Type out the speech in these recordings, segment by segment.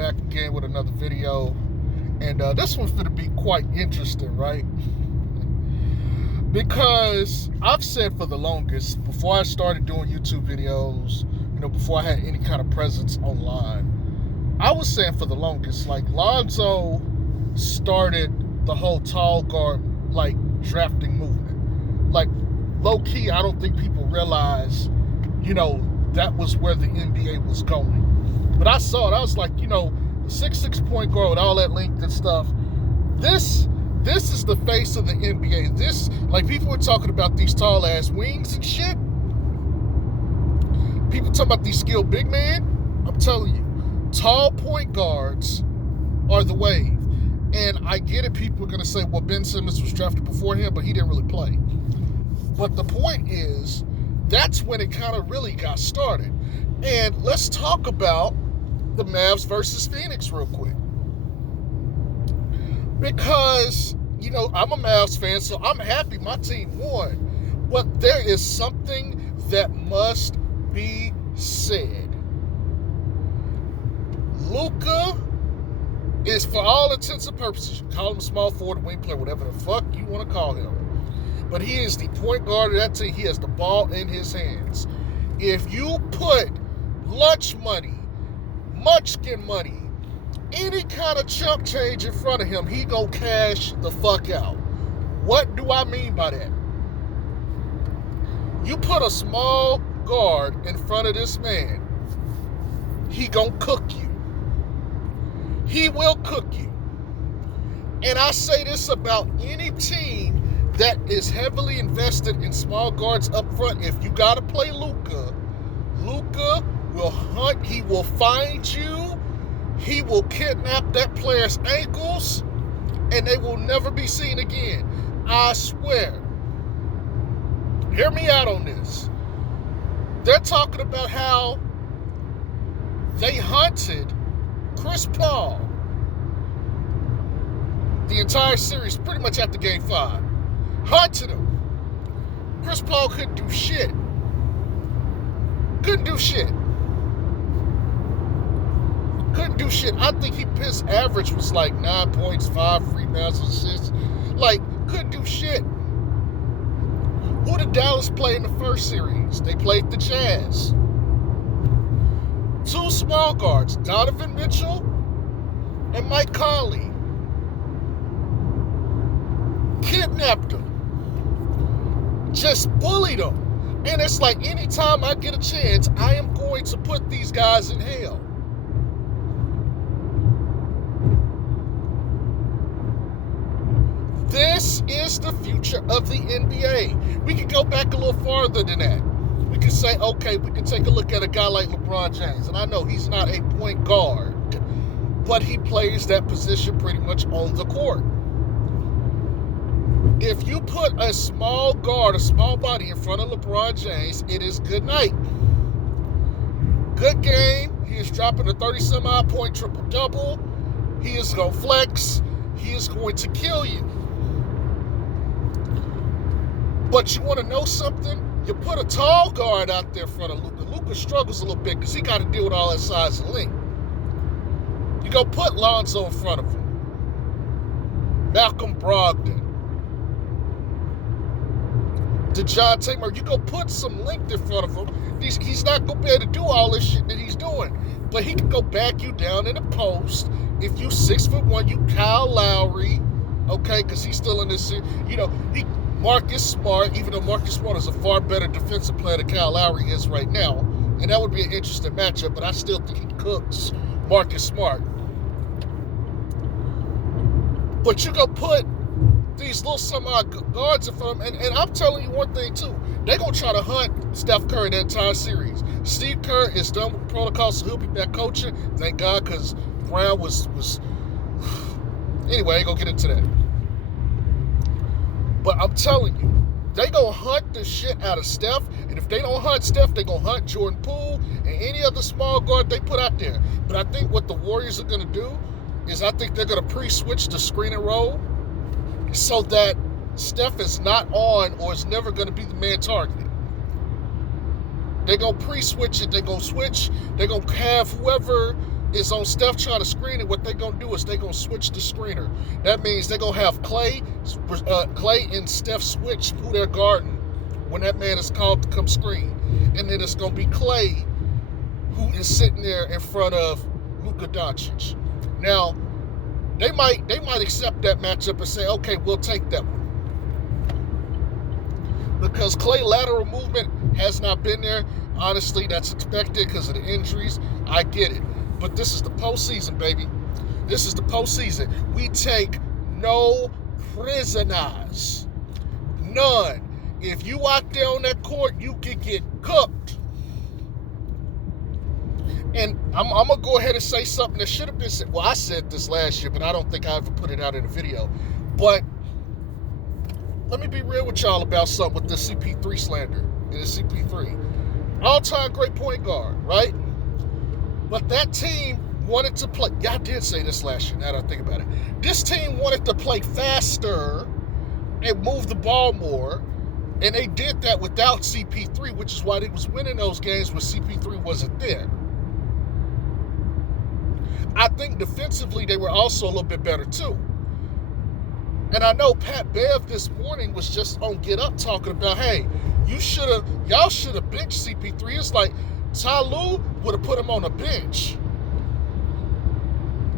back again with another video. And this one's going to be quite interesting, right? Because I've said for the longest, before I started doing YouTube videos, before I had any kind of presence online, I was saying for the longest, like, Lonzo started the whole tall guard, like, drafting movement. Like, low-key, I don't think people realize, that was where the NBA was going. But I saw it. I was like, the 6'6" point guard with all that length and stuff. This is the face of the NBA. This, like, people were talking about these tall ass wings and shit. People talking about these skilled big men. I'm telling you, tall point guards are the wave. And I get it. People are gonna say, well, Ben Simmons was drafted before him, but he didn't really play. But the point is, that's when it kind of really got started. And let's talk about the Mavs versus Phoenix real quick. Because, I'm a Mavs fan, so I'm happy my team won. But there is something that must be said. Luka is, for all intents and purposes, you can call him a small forward, wing player, whatever the fuck you want to call him. But he is the point guard of that team. He has the ball in his hands. If you put lunch money, munchkin money, any kind of chump change in front of him, he gonna cash the fuck out. What do I mean by that? You put a small guard in front of this man, he gonna cook you. He will cook you. And I say this about any team that is heavily invested in small guards up front. If you gotta play Luka, Luka will hunt, he will find you, he will kidnap that player's ankles, and they will never be seen again. I swear. Hear me out on this. They're talking about how they hunted Chris Paul the entire series, pretty much after Game 5. Hunted him. Chris Paul couldn't do shit. Couldn't do shit. I think his average was like 9 points, 5 rebounds, assists. Like, couldn't do shit. Who did Dallas play in the first series? They played the Jazz. 2 small guards, Donovan Mitchell and Mike Conley. Kidnapped him. Just bullied them. And it's like, anytime I get a chance, I am going to put these guys in hell. This is the future of the NBA. We can go back a little farther than that. We can say, okay, we can take a look at a guy like LeBron James. And I know he's not a point guard, but he plays that position pretty much on the court. If you put a small guard, a small body in front of LeBron James, it is good night. Good game. He is dropping a 30-some-odd point triple-double. He is going to flex. He is going to kill you. But you want to know something? You put a tall guard out there in front of Luka. Luka struggles a little bit because he got to deal with all that size and length. You go put Lonzo in front of him. Malcolm Brogdon. DeJounte Murray, you go put some length in front of him. He's not going to be able to do all this shit that he's doing. But he can go back you down in the post. If you 6'1", you Kyle Lowry, okay, because he's still in this, Marcus Smart, even though Marcus Smart is a far better defensive player than Kyle Lowry is right now. And that would be an interesting matchup, but I still think he cooks Marcus Smart. But you go put these little some-odd guards in front of him, and I'm telling you one thing too, they're going to try to hunt Steph Curry that entire series. Steve Kerr is done with protocol, so he'll be back coaching, thank God, because Brown was anyway, I ain't going to get into that. But I'm telling you, they going to hunt the shit out of Steph, and if they don't hunt Steph, they going to hunt Jordan Poole and any other small guard they put out there. But I think what the Warriors are going to do is I think they're going to pre-switch the screen and roll so that Steph is not on or is never going to be the man targeted. They're going to pre-switch it. They're going to switch. They're going to have whoever is on Steph trying to screen it, what they're going to do is they're going to switch the screener. That means they're going to have Clay and Steph switch who they're guarding when that man is called to come screen. And then it's going to be Clay who is sitting there in front of Luka Doncic. Now, they might accept that matchup and say, okay, we'll take that one. Because Clay lateral movement has not been there. Honestly, that's expected because of the injuries. I get it. But this is the postseason, baby. This is the postseason. We take no prisoners. None. If you out there on that court, you can get cooked. And I'm going to go ahead and say something that should have been said. Well, I said this last year, but I don't think I ever put it out in a video. But let me be real with y'all about something with the CP3 slander. And the CP3. All-time great point guard, right? But that team wanted to play. Y'all did say this last year, now that I think about it. This team wanted to play faster and move the ball more. And they did that without CP3, which is why they was winning those games when CP3 wasn't there. I think defensively they were also a little bit better too. And I know Pat Bev this morning was just on Get Up talking about, hey, y'all should have benched CP3. It's like Ty Lue would have put him on a bench.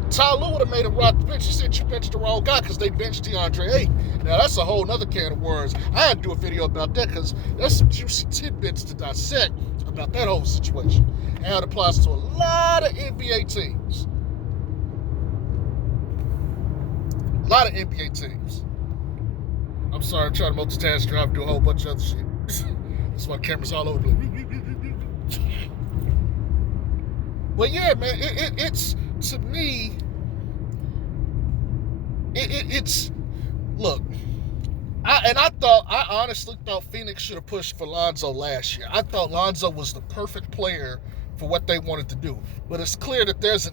Ty Lue would have made him ride the bench. He said you benched the wrong guy because they benched DeAndre Ayton. Now, that's a whole other can of worms. I had to do a video about that because there's some juicy tidbits to dissect about that whole situation and how it applies to a lot of NBA teams. A lot of NBA teams. I'm sorry, I'm trying to multitask, drive, do a whole bunch of other shit. That's why the camera's all over the place. But yeah, man, it's to me, it's look. I honestly thought Phoenix should have pushed for Lonzo last year. I thought Lonzo was the perfect player for what they wanted to do. But it's clear that there's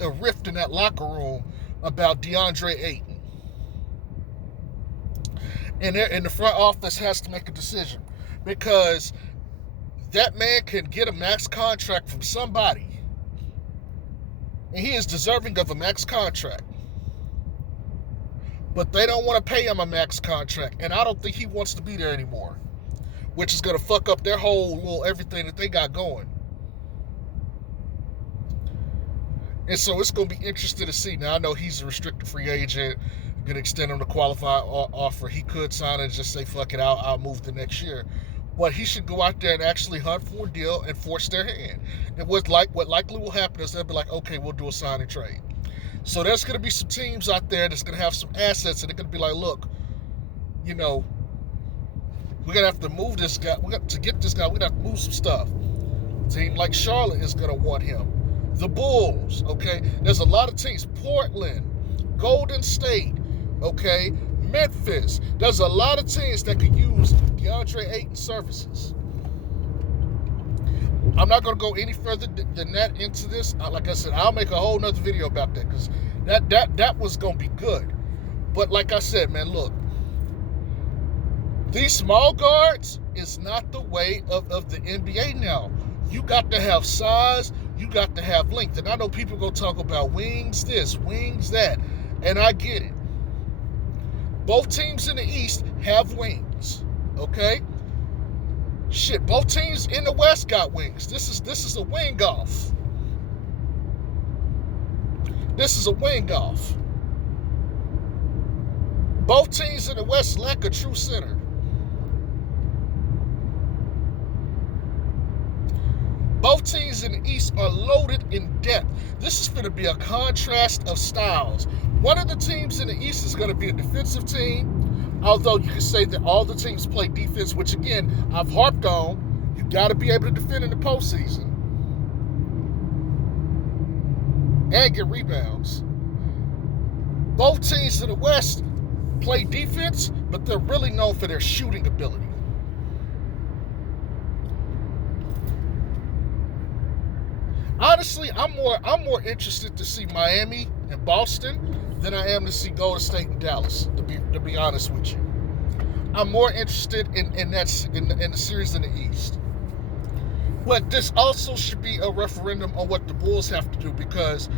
a rift in that locker room about DeAndre Ayton. And the front office has to make a decision because that man can get a max contract from somebody. And he is deserving of a max contract. But they don't want to pay him a max contract. And I don't think he wants to be there anymore. Which is going to fuck up their whole little everything that they got going. And so it's going to be interesting to see. Now, I know he's a restricted free agent. Going to extend him the qualified offer. He could sign and just say, fuck it, I'll move the next year. But he should go out there and actually hunt for a deal and force their hand. And what likely will happen is they'll be like, okay, we'll do a sign and trade. So there's going to be some teams out there that's going to have some assets, and they're going to be like, look, we're going to have to move this guy. To get this guy, we're going to have to move some stuff. A team like Charlotte is going to want him. The Bulls, okay? There's a lot of teams. Portland, Golden State, okay? Memphis. There's a lot of teams that could use DeAndre Ayton's services. I'm not going to go any further than that into this. Like I said, I'll make a whole nother video about that because that was going to be good. But like I said, man, look. These small guards is not the way of the NBA now. You got to have size. You got to have length. And I know people going to talk about wings this, wings that. And I get it. Both teams in the East have wings. Okay? Shit, both teams in the West got wings. This is a wing off. This is a wing off. Both teams in the West lack a true center. Both teams in the East are loaded in depth. This is going to be a contrast of styles. One of the teams in the East is going to be a defensive team, although you can say that all the teams play defense, which again, I've harped on. You got to be able to defend in the postseason and get rebounds. Both teams in the West play defense, but they're really known for their shooting ability. Honestly, I'm more interested to see Miami and Boston than I am to see Golden State and Dallas, to be honest with you. I'm more interested in the series in the East. But this also should be a referendum on what the Bulls have to do, because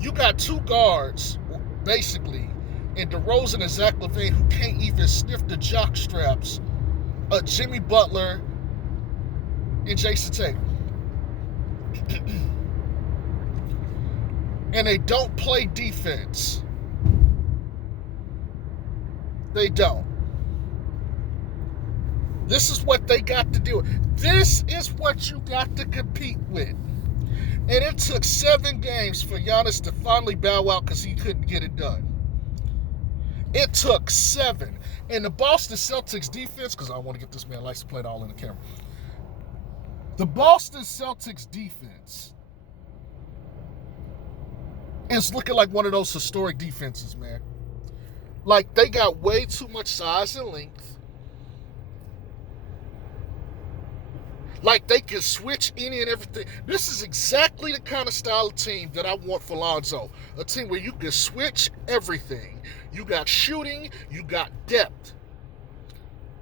you got two guards, basically, in DeRozan and Zach LaVine, who can't even sniff the jock straps of Jimmy Butler and Jason Tatum. And they don't play defense. They don't. This is what they got to do. This is what you got to compete with. And it took 7 games for Giannis to finally bow out because he couldn't get it done. It took 7. And the Boston Celtics defense, because I want to get this man likes to play it all in the camera. The Boston Celtics defense is looking like one of those historic defenses, man. Like, they got way too much size and length. Like, they can switch any and everything. This is exactly the kind of style of team that I want for Lonzo. A team where you can switch everything. You got shooting. You got depth.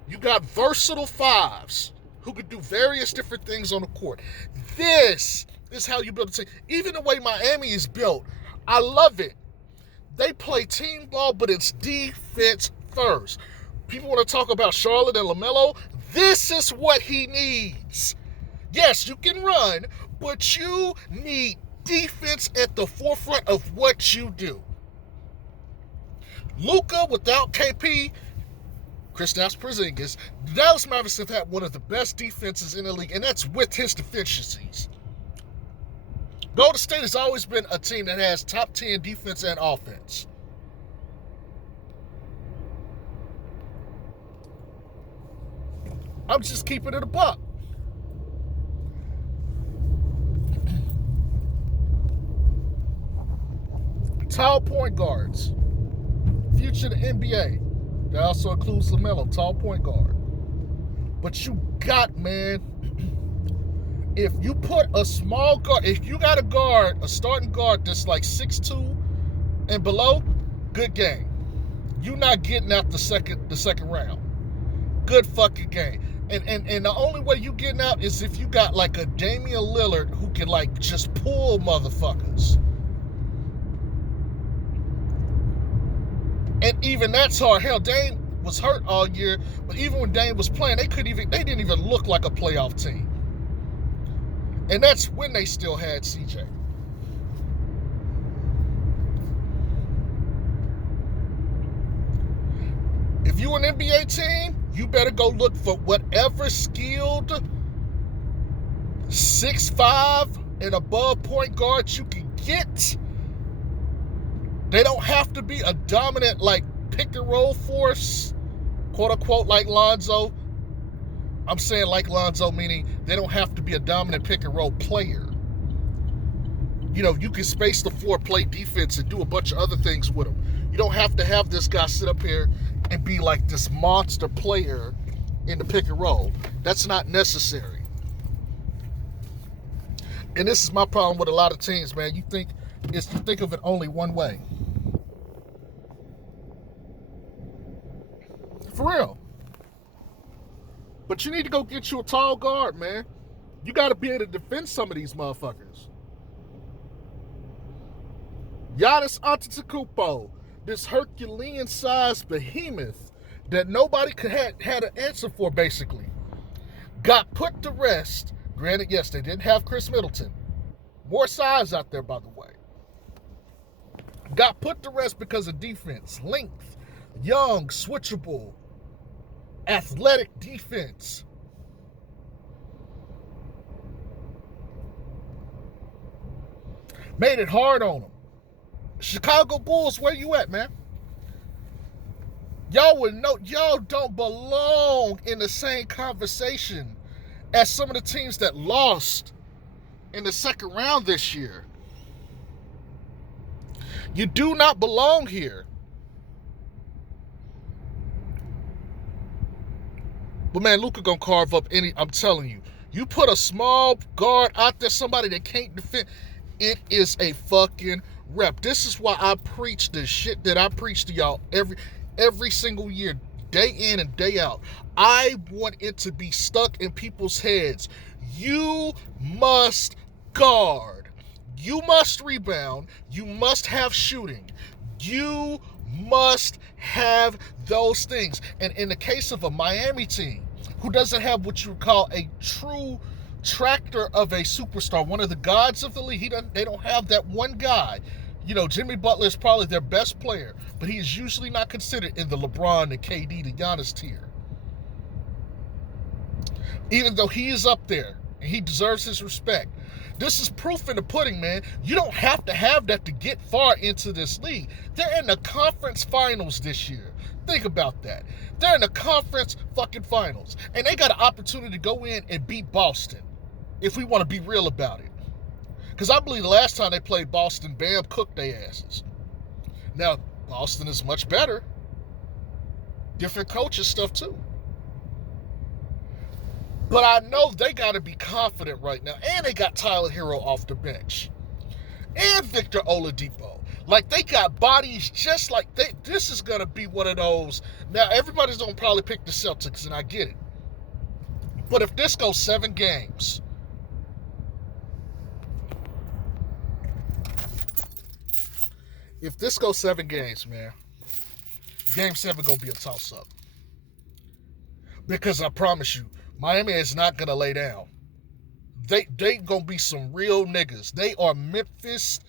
You got versatile fives who can do various different things on the court. This is how you build a team. Even the way Miami is built, I love it. They play team ball, but it's defense first. People want to talk about Charlotte and LaMelo. This is what he needs. Yes, you can run, but you need defense at the forefront of what you do. Luka without KP, Kristaps Porzingis, the Dallas Mavericks have had one of the best defenses in the league, and that's with his deficiencies. Golden State has always been a team that has top 10 defense and offense. I'm just keeping it a buck. Tall point guards. Future of the NBA. That also includes LaMelo, tall point guard. But you got, man, if you put a small guard, if you got a guard, a starting guard that's like 6'2" and below, good game. You're not getting out the second round. Good fucking game. And the only way you getting out is if you got like a Damian Lillard who can like just pull motherfuckers. And even that's hard. Hell, Dame was hurt all year, but even when Dame was playing, they didn't even look like a playoff team. And that's when they still had CJ. If you an NBA team, you better go look for whatever skilled 6'5" and above point guards you can get. They don't have to be a dominant, like, pick and roll force, quote unquote, like Lonzo. I'm saying like Lonzo, meaning they don't have to be a dominant pick and roll player. You know, you can space the floor, play defense, and do a bunch of other things with them. You don't have to have this guy sit up here and be like this monster player in the pick and roll. That's not necessary. And this is my problem with a lot of teams, man. You think of it only one way. For real. But you need to go get you a tall guard, man. You got to be able to defend some of these motherfuckers. Giannis Antetokounmpo, this Herculean-sized behemoth that nobody had an answer for, basically, got put to rest. Granted, yes, they didn't have Chris Middleton. More size out there, by the way. Got put to rest because of defense. Length. Young, switchable, athletic defense. Made it hard on them. Chicago Bulls, where you at, man? Y'all would know, y'all don't belong in the same conversation as some of the teams that lost in the second round this year. You do not belong here. But man, Luka gonna carve up any, I'm telling you. You put a small guard out there, somebody that can't defend, it is a fucking rep. This is why I preach the shit that I preach to y'all every single year. day in and day out. I want it to be stuck in people's heads. You must guard. You must rebound. You must have shooting. You must have those things. And in the case of a Miami team who doesn't have what you would call a true tractor of a superstar, one of the gods of the league, they don't have that one guy. You know, Jimmy Butler is probably their best player, but he is usually not considered in the LeBron, the KD, the Giannis tier. Even though he is up there and he deserves his respect. This is proof in the pudding, man. You don't have to have that to get far into this league. They're in the conference finals this year. Think about that. They're in the conference fucking finals. And they got an opportunity to go in and beat Boston, if we want to be real about it. Because I believe the last time they played Boston, Bam cooked their asses. Now, Boston is much better. Different coaches stuff too. But I know they got to be confident right now. And they got Tyler Hero off the bench. And Victor Oladipo. Like, they got bodies just like... This is going to be one of those... Now, everybody's going to probably pick the Celtics, and I get it. But if this goes 7 games... If this goes 7 games, man, Game 7 going to be a toss-up. Because I promise you, Miami is not going to lay down. They going to be some real niggas. They are Memphis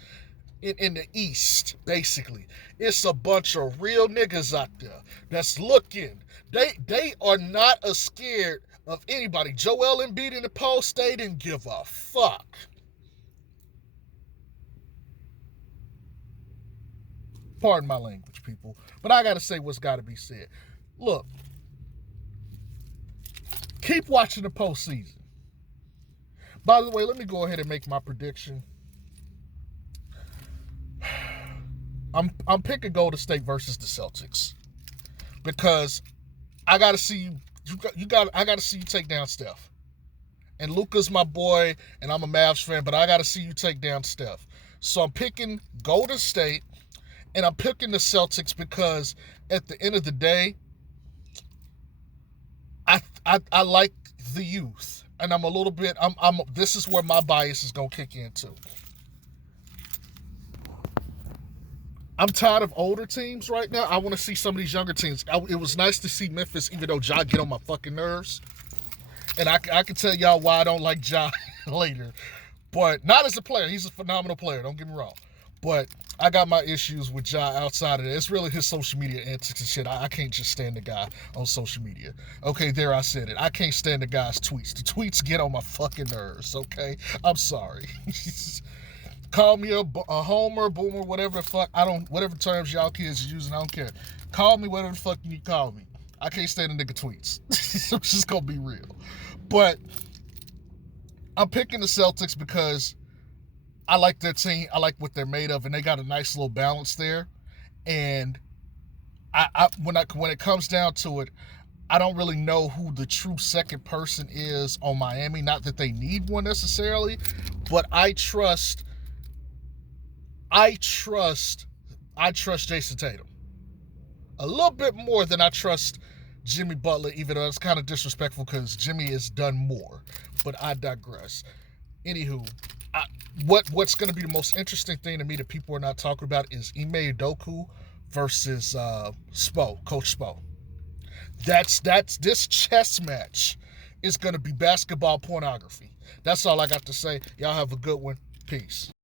in the East, basically. It's a bunch of real niggas out there that's looking. They are not as scared of anybody. Joel Embiid in the post, they didn't give a fuck. Pardon my language, people. But I got to say what's got to be said. Look, keep watching the postseason. By the way, let me go ahead and make my prediction. I'm picking Golden State versus the Celtics. Because I got to see you. I got to see you take down Steph. And Luka's my boy, and I'm a Mavs fan, but I got to see you take down Steph. So I'm picking Golden State. And I'm picking the Celtics because at the end of the day, I like the youth. And I'm a little bit, this is where my bias is going to kick in too. I'm tired of older teams right now. I want to see some of these younger teams. It was nice to see Memphis, even though Ja get on my fucking nerves. And I can tell y'all why I don't like Ja later. But not as a player. He's a phenomenal player. Don't get me wrong. But I got my issues with Ja outside of it. It's really his social media antics and shit. I can't just stand the guy on social media. Okay, there I said it. I can't stand the guy's tweets. The tweets get on my fucking nerves, okay? I'm sorry. Call me a homer, boomer, whatever the fuck. Whatever terms y'all kids are using, I don't care. Call me whatever the fuck you call me. I can't stand the nigga tweets. I'm just gonna be real. But I'm picking the Celtics because I like their team. I like what they're made of, and they got a nice little balance there. And when it comes down to it, I don't really know who the true second person is on Miami. Not that they need one necessarily, but I trust Jason Tatum a little bit more than I trust Jimmy Butler, even though it's kind of disrespectful because Jimmy has done more. But I digress. Anywho, what's going to be the most interesting thing to me that people are not talking about is Ime Udoka versus Coach Spo. That's this chess match is going to be basketball pornography. That's all I got to say. Y'all have a good one. Peace.